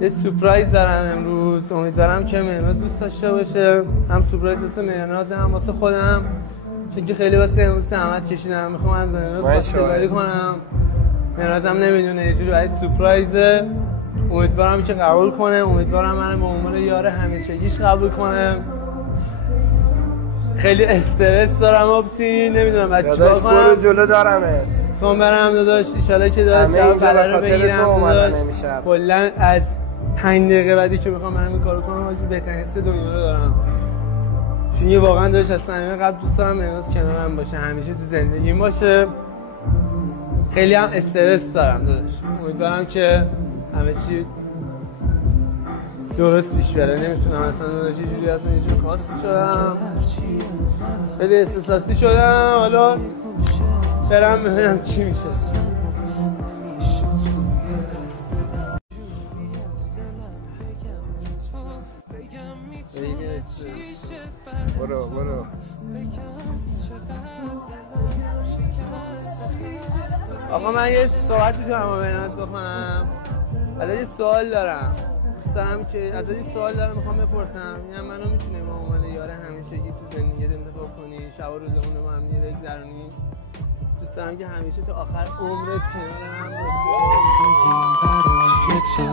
یه سورپرایز دارم امروز. امیدوارم که مهناز دوست داشته باشه. هم سورپرایز واسه مهناز هم واسه خودم، چون که خیلی واسه امروز زحمت کشیدم. میخوام از مهناز خواستگاری کنم. مهناز هم نمیدونه، یه جوری برای سورپرایزه. امیدوارم که قبول کنه. امیدوارم من به عنوان یار همیشگیش قبول کنه. خیلی استرس دارم آبتی، نمیدونم بعد چیکار کنم. برو جلو دارمت. میخوام برم داداش، ان شاءالله که داداش جواب بلا رو بگیرم داداش. کلا از 5 دقیقه بعدی که بخوام برم این کارو کنم واجب بهترین حس دنیا رو دارم. چون یه واقعا داداش از صمیم قلب دوست دارم مهناز کنارم باشه، همیشه تو زندگیم باشه. خیلی هم استرس دارم داداش. امیدوارم که همه چی درست پیش بره. نمیتونم اصلا داداش یه جوری اصلا یه جوری خاصی شدم. خیلی احساساتی شدم. حالا برم ببینم چی میشه. برو آقا من یه صحبت میتونم با مهناز بکنم. ازت یه سوال دارم. دوست دارم که ازت یه سوال دارم میخوام بپرسم. اینم منو میتونی به عنوان یار همیشگی تو زندگیت انتخاب کنی، شب و روزمون رو با هم دیگه بگذرونی. دوست دارم که همیشه تا آخر عمرت کنار هم باشی. برای تو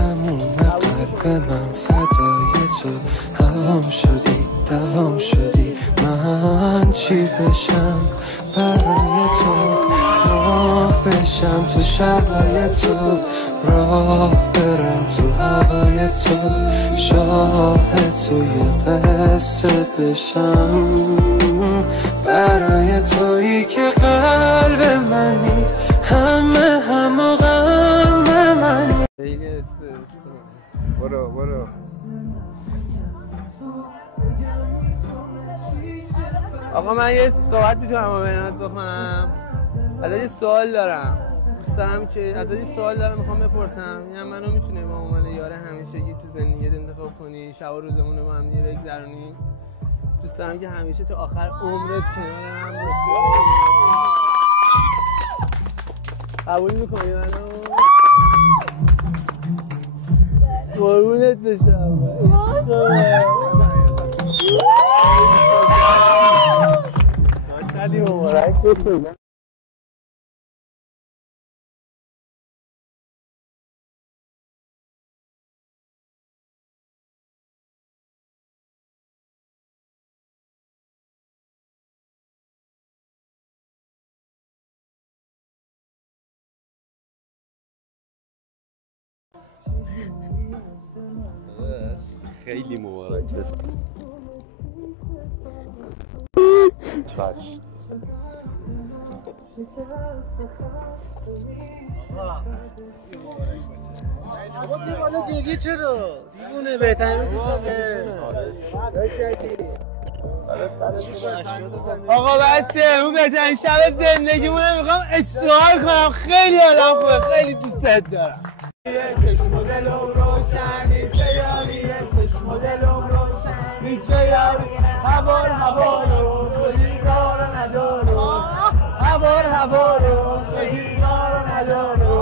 تموم قلب من فدای تو. هوام شدی دوام شدی، من چی بشم برای تو؟ راه بشم تو شبای تو، راه برم تو هوای تو، شاه توی قصه بشم برای تویی که قلب منی، همه و غم منی. برو آقا من یه صحبت میتونم با مهناز بکنم. ازت یه سوال دارم. دوست دارم که ازت یه سوال دارم میخوام بپرسم. اینم منو میتونی به عنوان یار همیشگی تو زندگیت انتخاب کنی، شب و روزمون رو با هم دیگه بگذرونی. دوست دارم که همیشه تا آخر عمرت کنار هم باشی. قبول میکنی منو؟ قربونت بشم. شادی مبارک باشه. خیلی مبارک بشه. چشم. آقا بی بالا دیگه چرا؟ دیوونه بهترین آقا بسته اون بهترین شب زندگیمونه. میخوام اشتغال کنم. خیلی حالم خوبه. خیلی دوستت دارم. چشم و دلم روشنی چیاریه، چشم و دلم روشنی چیاری، هوار رو خودی کارو ندارو، هوار رو خودی کارو ندارو.